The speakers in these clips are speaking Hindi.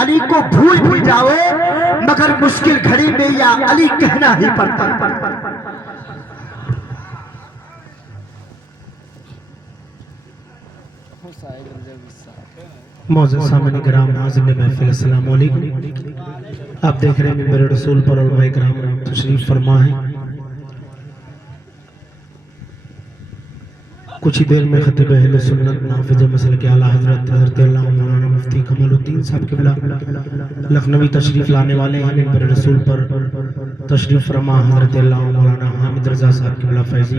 अली को भूल भी जाओ मगर मुश्किल घड़ी में या अली कहना ही पड़ता। मौजूद सामने किराम हाज़िर महफिल अस्सलाम वालेकुम। आप देख रहे हैं मेरे रसूल पर उलमा किराम तशरीफ फरमा है। कुछ ही देर में खतीब अहले सुन्नत नाफिज़ मसल के आला हज़रत मौलाना मुफ्ती कमालुद्दीन साहब क़िबला लखनवी तशरीफ लाने वाले हैं। मेरे रसूल पर तशरीफ फरमा हज़रत मौलाना हामिद रज़ा साहब क़िबला फैज़ी,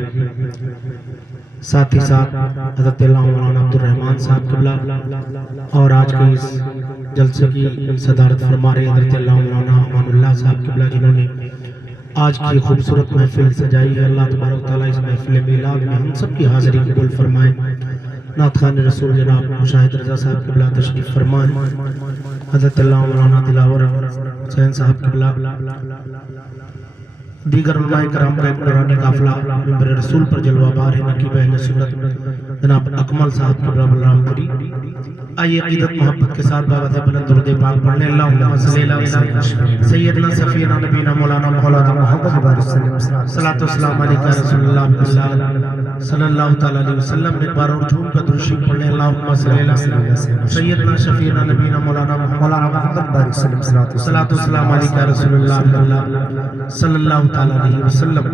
साथ ही साथ हज़रत मौलाना अब्दुल रहमान साहब क़िबला और आज के इस जलसे की सदारत फरमा रहे हज़रत मौलाना अमानुल्लाह साहब क़िबला, जिन्होंने आज की खूबसूरत महफिल सजाई है। अल्लाह तबारक तआला इस महफिल मिलाद में हम सब की हाज़िरी कबूल फरमाए। नात खान रसूल जनाब मुशाहिद रज़ा साहब क़िबला तशरीफ फरमाए। हज़रत मौलाना दिलावर हुसैन साहब क़िबला, दीगर उलमाए कराम का एक नूरानी काफिला मेरे रसूल पर जलवाबार है। नकीब अहले सुन्नत जनाब अकमल साहब क़िबला बलरामपुरी। आइए अक़ीदत मोहब्बत के साथ बाबा से बुलंद दुरूद पाक पढ़ लें। अल्लाहुम्मा सल्ली अला सय्यदना सफ़ीना नबीना मौलाना मौलाना मोहम्मद सल्लल्लाहु अलैहि सल्लल्लाहु तआला अलैहि वसल्लम ने एक बार और झूम कर दुरूद शरीफ पढ़ लें। अल्लाहुम्मा सल्ली अला सय्यदना शफ़ीना नबीना मौलाना मोहम्मद सल्लल्लाहु अलैहि सल्लल्लाहु तआला अलैहि वसल्लम।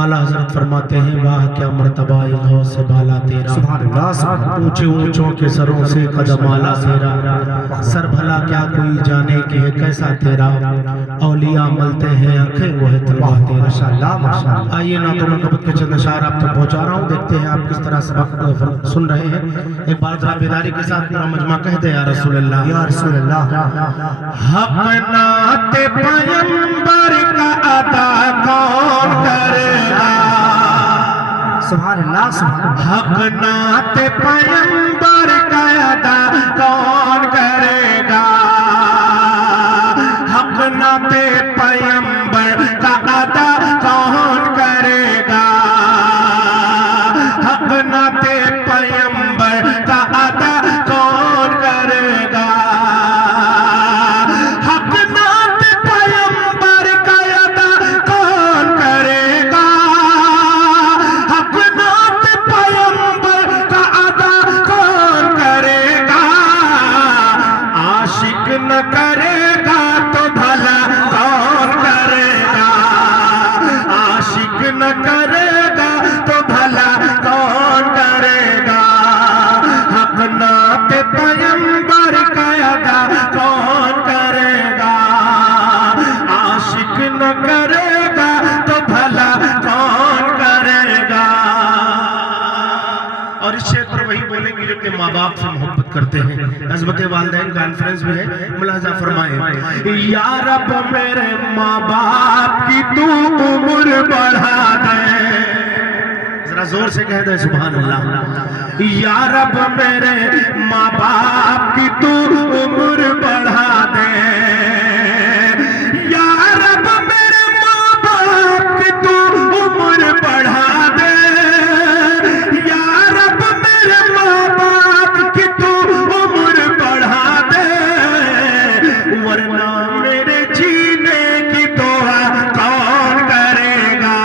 आला हज़रत फरमाते हैं, वाह क्या मर्तबा से बाला तेरा, ऊंचे ऊंचों के सरों से कदम आला तेरा, सर भला क्या कोई जाने कि है कैसा तेरा, औलिया मलते हैं आंखें वो है तलवा तेरा। आइए ना तो नकबत के चंद अशार आप तक पहुंचा रहा हूँ, देखते हैं आप किस तरह सबक सुन रहे हैं। एक बार जरा बेदारी के साथ पूरा मजमा कहते हैं, या रसूल अल्लाह, या रसूल अल्लाह। हक नाते पैगंबर का अदा कौन करेगा, सुभान अल्लाह, सुभान अल्लाह। हक नाते पैगंबर का अदा कौन करेगा, हक नाते पैगंबर का अदा कौन करेगा, हक नाते पैगंबर का अदा कौन करेगा, हक नाते पैगंबर का अदा कौन करेगा, हक नाते पैगंबर का अदा कौन करेगा, आशिक न करेगा तो भला कौन करेगा, आशिक न करेगा तो भला कौन करेगा, हक नाते पैगंबर का अदा कौन करेगा, आशिक न करेगा तो भला कौन करेगा। और इस शेर पर वही बोलेंगे जो अपने माँ बाप से मोहब्बत करते हैं। अज़मत वालिदैन कॉन्फ्रेंस में है, मुलाज़ा फरमाए, या रब मेरे माँ बाप की तू उम्र बढ़ा दे, जरा जोर से कह दे सुभान अल्लाह। या रब मेरे माँ बाप की तू उम्र बढ़ा दे, या रब मेरे माँ बाप की तू उम्र बढ़ा दे, या रब मेरे माँ बाप की तू उम्र बढ़ा दे, वरना मेरे जीने की दुआ कौन करेगा,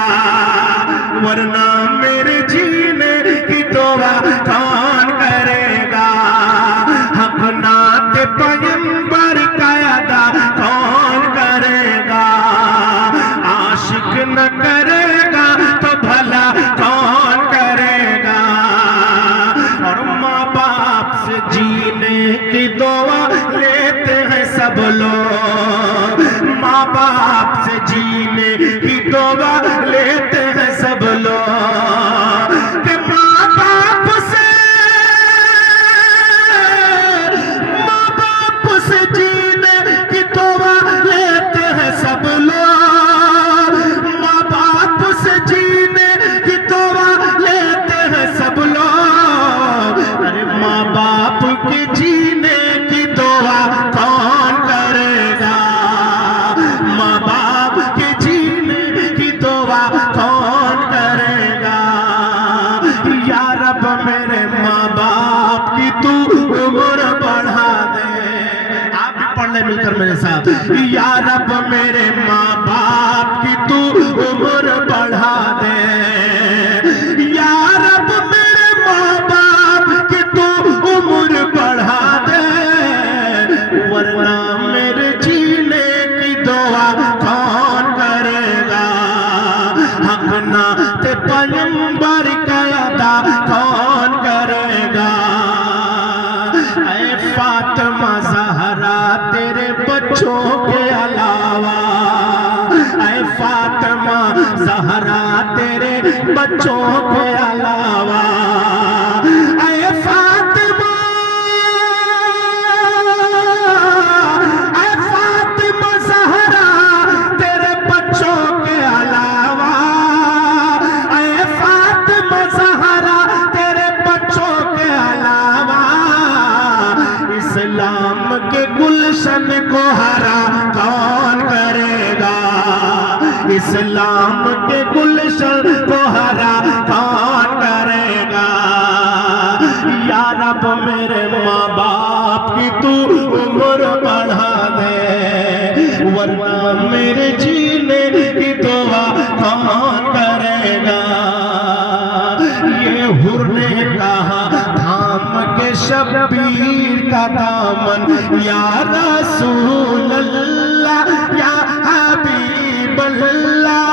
वरना मेरे जीने की दुआ कौन करेगा, हक नाते पैगंबर का अदा कौन करेगा, आशिक न करेगा तो भला कौन करेगा। और माँ बाप से जीने की दुआ लेते हैं सब लोग, माँ बाप से जीने की दुआ लेते हैं सब लोग, कि माँ बाप से जीने की दुआ लेते हैं सब लोग, माँ बाप से जीने की दुआ लेते हैं सब लोग। अरे माँ बाप के जीने की दुआ कौन करेगा, माँ बाप के जीने की दुआ ले मिलकर मेरे साथ। या रब मेरे माँ बाप की तू उम्र बढ़ा दे, या रब मेरे माँ बाप की तू उम्र बढ़ा दे, वरना मेरे जीने की दुआ कौन करेगा, हक ना ते पैगंबर का अदा कौन करेगा। ऐ फातिमा ज़हरा तेरे बच्चों के अलावा, ऐ फातिमा ज़हरा तेरे बच्चों के अलावा, ऐ फातिमा, ऐ फातिमा ज़हरा तेरे बच्चों के अलावा, ऐ फातिमा ज़हरा तेरे बच्चों के अलावा, इस्लाम के गुलशन को हरा कौन करेगा, इस्लाम के गुलशन को हरा कौन करेगा। या रब मेरे माँ बाप की तू उम्र बढ़ा दे, वरना मेरे जीने की दुआ कौन करेगा। ये हुर ने कहा थाम के शब्बीर का दामन, या रसूल अल्लाह या हबीब अल्लाह,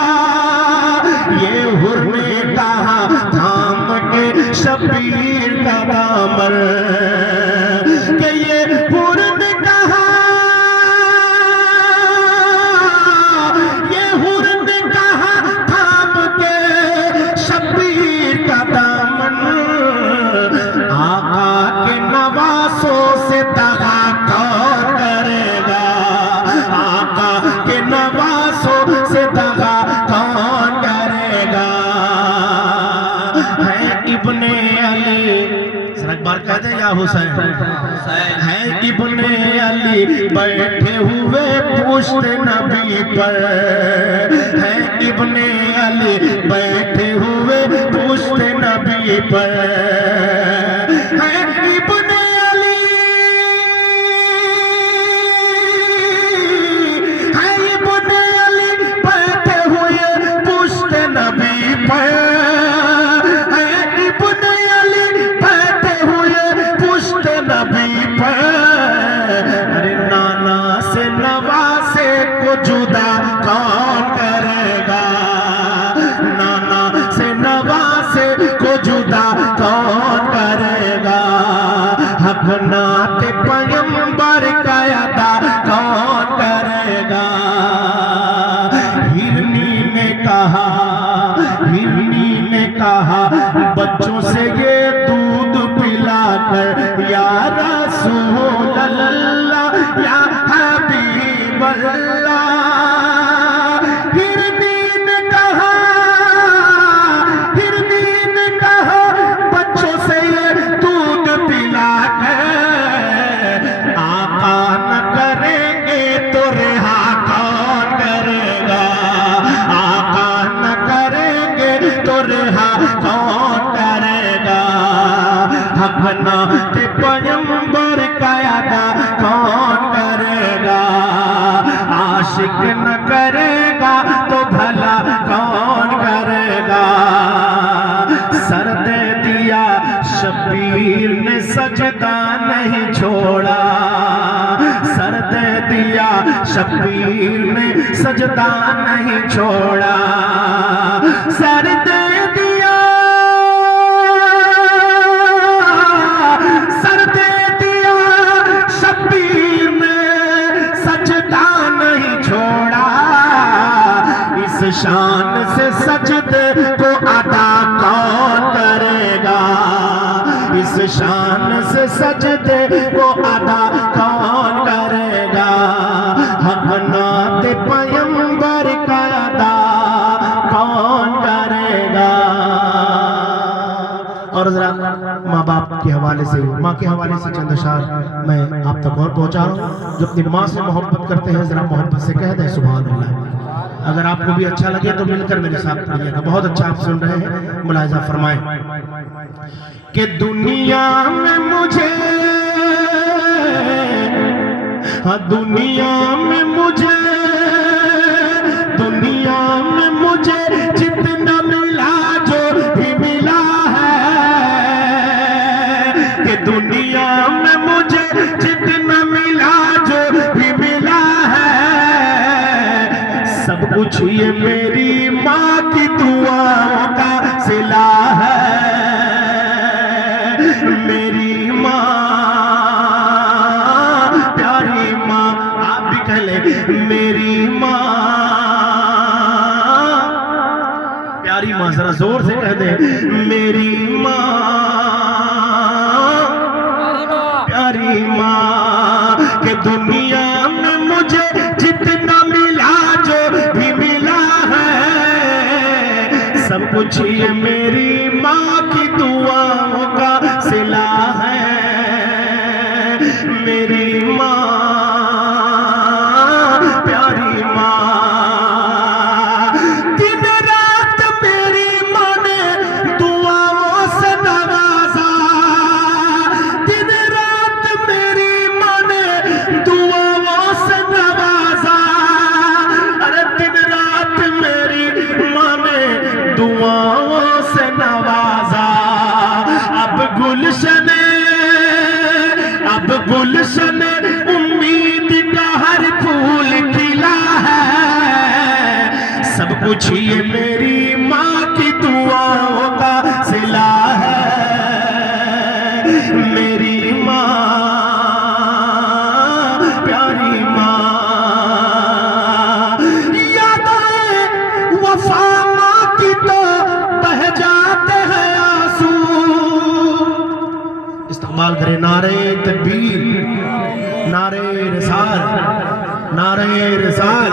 ये हुर ने कहा थाम के शब्बीर का दामन, कि ये हुर ने कहा, ये हुर ने कहा थाम के शब्बीर का दामन, आका के नवासों से दगा कौन करेगा, आका के नवासों से दगा कौन करेगा। है इब्ने अली, जरा एक बार कह दे या हुसैन, है इब्ने अली बैठे हुए पूछते नबी पर, है इब्ने अली बैठे हुए पूछते नबी पर, है इब्ने अली, है इब्ने अली बैठे हुए पूछते नबी पर, है इब्ने अली बैठे हुए पूछते नबी पर, अरे नाना से नवासे को जुदा कौन करेगा, नाना से नवासे को जुदा कौन करेगा, हक नाते पैगंबर का अदा कौन करेगा। हिरनी ने कहा, हिरनी ने कहा बच्चों से ये दूध पिलाकर, या रसूल अल्लाह या हबीब अल्लाह, हिरनी ने कहा, हिरनी ने कहा बच्चों से ये दूध पिलाकर, आका न करेंगे तो रिहा कौन करेगा, आका न करेंगे तो रिहा कौन करेगा, हक नाते पैगंबर का अदा कौन करेगा, आशिक न करेगा तो भला कौन करेगा। सर दे दिया शबीर ने सजदा नहीं छोड़ा, सर दे दिया शबीर ने सजदा नहीं छोड़ा, सर दे दिया, सर दे दिया शबीर ने सजदा नहीं छोड़ा, इस शान से सजदे को अदा कौन करेगा, इस शान से सजदे को अदा कौन करेगा, हक नाते पैगंबर का अदा कौन करेगा। और जरा माँ बाप के हवाले से, माँ के हवाले से चंद अशार मैं आप तक और पहुँचा रहा हूँ। जो अपनी माँ से मोहब्बत करते हैं जरा मोहब्बत से कह दें सुभान अल्लाह। अगर आपको भी अच्छा लगे तो मिलकर मेरे साथ पढ़िएगा। बहुत अच्छा आप सुन रहे हैं, मुलाहिजा फरमाएं कि दुनिया में मुझे हाँ दुनिया में मुझे जितना मिला जो भी मिला है, कि दुनिया में मुझे जितना मिला जो भी मिला है, सब कुछ ये मेरी माँ की दुआओं का सिला है। मेरी माँ, प्यारी माँ, आप भी कह ले मेरी माँ, प्यारी माँ, जरा जोर से कह दे मेरी माँ, प्यारी माँ, के दुनिया में मुझे जितना मिला जो भी मिला है, सब कुछ ये मेरी माँ की दुआओं का सिला है। मेरी माँ, प्यारी माँ, दिन रात मेरी माँ ने दुआओं से नवाजा, दिन रात मेरी माँ ने दुआओं से नवाजा, अरे दिन रात मेरी माँ ने दुआओं से नवाजा। अब गुलशन उम्मीद का हर फूल खिला है, सब कुछ ये मेरी माँ की दुआओं का सिला है। मेरी माँ, प्यारी माँ, याद आए वफा माँ की तो बह जाते हैं आंसू। इस्तेमाल करें नारे तकबीर, नारे रिसाल, नारे रिसाल,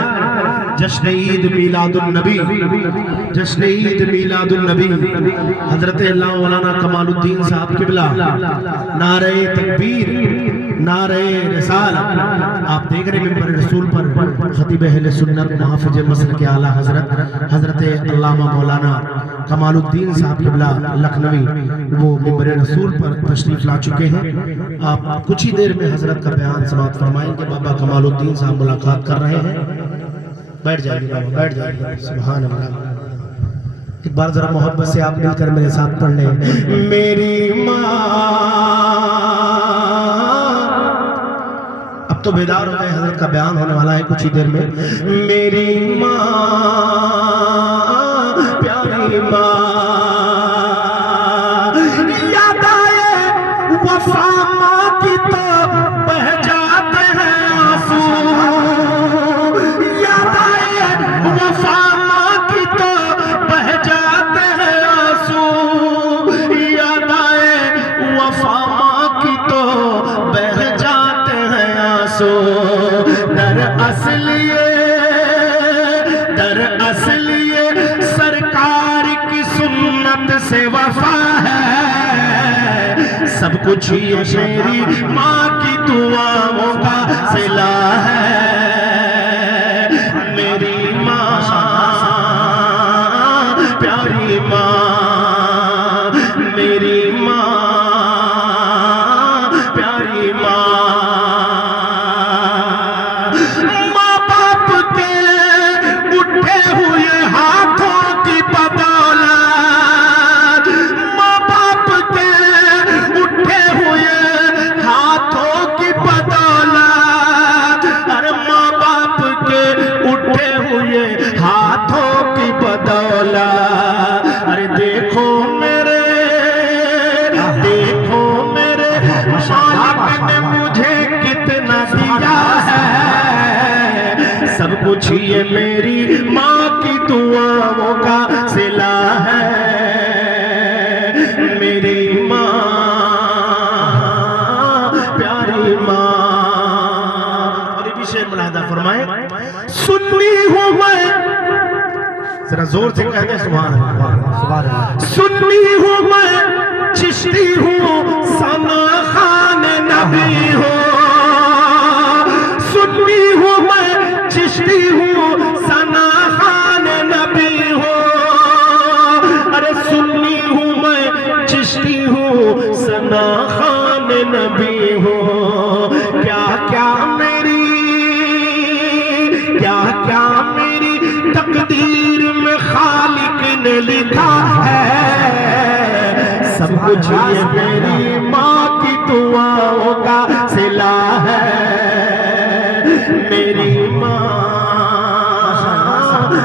जश्न ईद मिलादुन नबी, जश्न ईद मिलादुन नबी, हजरत अल्लाह मौलाना कमालुद्दीन साहब किबला, नारे तकबीर, नारे रिसाल। आप देख रहे मिंबर रसूल पर खतीब अहले सुन्नत मुहाफिज मसल के आला हजरत अल्लामा मौलाना कमालुद्दीन साहब किबला लखनवी, वो मिंबर रसूल पर तशरीफ ला चुके हैं। आप कुछ ही देर में हजरत का बयान समाप्त फरमाएंगे। बाबा कमालुद्दीन साहब मुलाकात कर रहे हैं। बैठ जाइए बाबा, बैठ जाइए। सुभान अल्लाह। एक बार जरा मोहब्बत से आप मिलकर मेरे साथ पढ़ लें मेरी माँ। अब तो बेदार हो गए, हजरत का बयान होने वाला है कुछ ही देर में। मेरी माँ, प्यारी माँ, याद आए वफा माँ की तो बह जाते हैं आंसू, याद आए वफा माँ की तो बह जाते हैं आंसू, याद आए वफा माँ की तो बह जाते हैं आंसू। दरअसल ये सरकार की सुन्नत से वफा है, सब कुछ ये मेरी माँ की दुआओं का सिला है। मेरी माँ, प्यारी माँ, मेरी माँ, प्यारी माँ। माँ बाप के उठे हुए हाथों की बदौलत, माँ बाप के उठे हुए हाथों की बदौलत, अरे माँ बाप के उठे हुए हाथों की बदौलत, अरे देखो मेरे मालिक ने मुझे कितना दिया है, सब कुछ ये मेरी माँ की दुआओं का सिला है। मेरी माँ, प्यारी माँ। और ये भी शेर मुलाहिदा फरमाए, सुन्नी हूँ मैं, जरा जोर से कहते हैं सुभान अल्लाह, सुभान अल्लाह। सुन्नी हूँ मैं, चिश्ती हूँ, सना खान नबी हो, सुन्नी हूँ मैं, चिश्ती हूँ, सना खान नबी हो, अरे सुन्नी हूँ मैं, चिश्ती हूँ, सना खान नबी हो। क्या क्या मेरी लिखा है। सब कुछ ये मेरी माँ की दुआओं का सिला है। मेरी माँ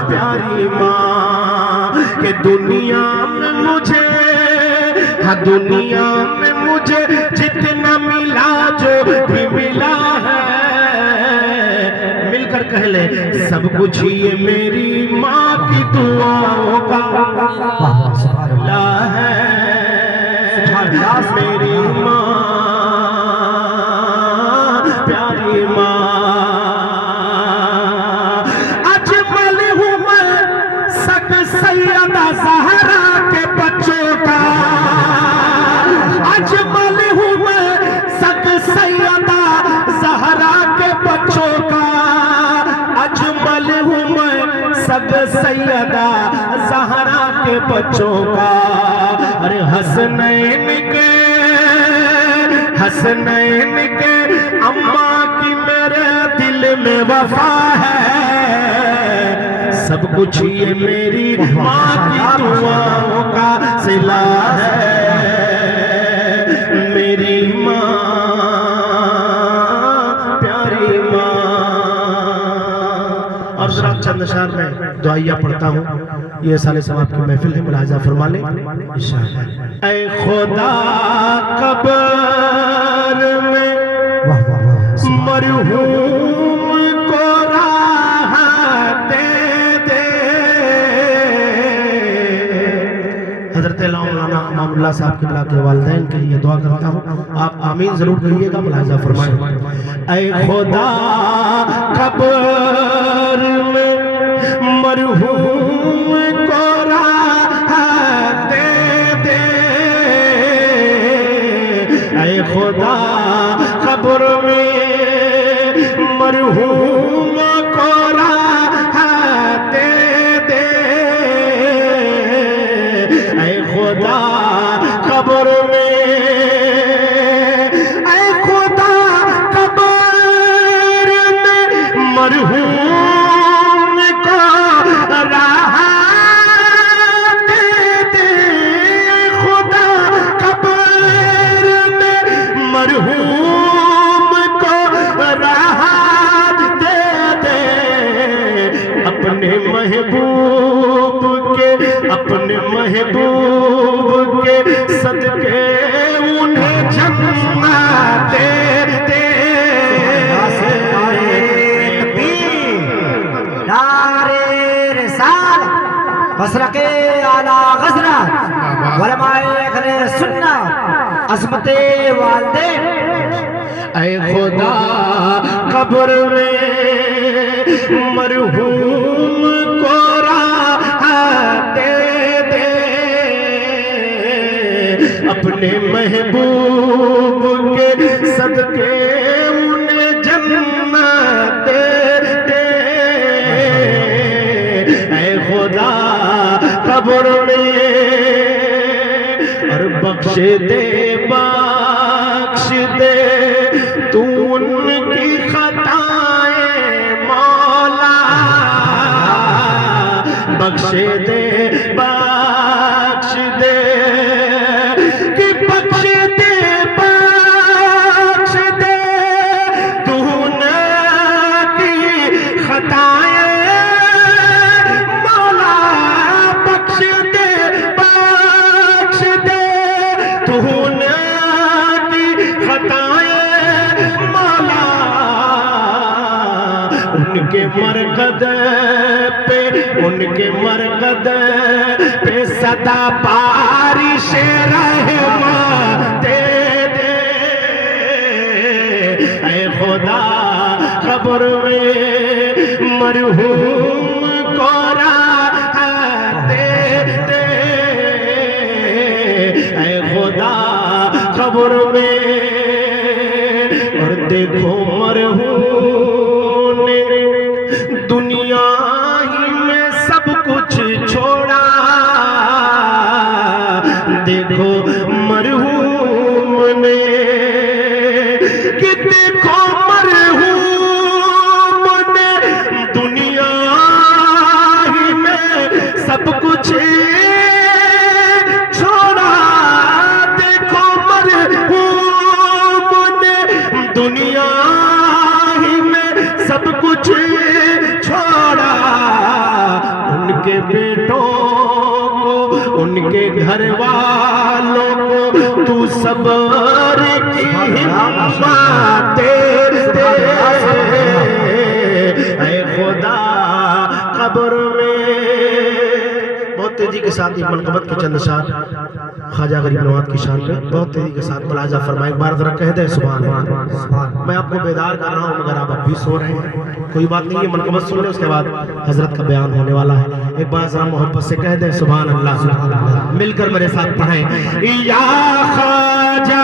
प्यारी माँ के दुनिया में मुझे, हाँ दुनिया में मुझे जितना मिला जो भी मिला है, मिलकर कह ले सब कुछ ये मेरी माँ की दुआओं का सिला है। मेरी माँ प्यारी माँ, अजमल हूँ मैं सग सैयदा ज़हरा के बच्चों का। अजमल हूँ मैं सग सैयदा ज़हरा के बच्चों का। अजमल हूँ मैं सग सैयदा ज़हरा के बच्चों का। अरे हसनैन के अम्मा की मेरे दिल में वफा है। सब कुछ ये मेरी माँ की दुआओं का सिला है। मेरी माँ प्यारी माँ। और जरा चंद अशआर में दुआइया पढ़ता हूँ। ये साले समाज की महफिल है, मुलाहिजा फरमा ले। ऐ खुदा कब्र में मरहूम को राहत दे। हजरत मौलाना अमानुल्लाह साहब के वालिदैन के लिए दुआ करता हूँ, आप आमीन जरूर करिएगा, मुलाहिजा फरमाएं। ऐ खुदा कब्र में मरहूम को राहत दे। ऐ खुदा कब्र में मरहूम को राहत दे। ऐ खुदा कब्र में, ऐ खुदा कब्र में मरहूम को राहत दे। खुदा कब्र में मरहूम को राहत दे। अपने महबूब के सदके उन्हें जन्नत दे। नारे रिसालत बसरके आला गजरत उलमाए अहले सुन्नत अज़मते वालिदैन। ऐ खुदा कब्र में मरहूम को राहत दे। अपने महबूब के सदके उन्हें जन्नत दे। ऐ खुदा कब्र में और बख्श दे तू उनकी खताएं मौला। बख्श दे कि बख्श दे तू उनकी खताएं मौला। बख्श दे तू उनकी खताएं मौला। उनके मरकद पे सदा बारिश रहमत दे। ऐ खुदा कब्र में मरहूम को राहत दे। ऐ खुदा कब्र में, और देखो मरहूम ने दुनिया ही में सब कुछ छोड़ा। देखो मरहूम ने, कि देखो मरहूम ने दुनिया ही में सब कुछ सब कुछ छोड़ा, उनके बेटों को, उनके घर वालों को तू सब्र की हिम्मत दे, ऐ खुदा कब्र में। बहुत तेजी के साथ ये मनकबत के चंद शान ख्वाजा गरीब नवाज की शान पे बहुत तेजी के साथ मुलाजा फरमाए। एक बार जरा कह दे सुभान अल्लाह। मैं आपको बेदार कर रहा हूँ मगर आप अब भी सो रहे हैं, कोई बात नहीं है, मनकबत सुन ले, उसके बाद हजरत का बयान होने वाला है। एक बार जरा मोहब्बत से कह दे सुभान अल्लाह, मिलकर मेरे साथ पढ़ें या ख्वाजा।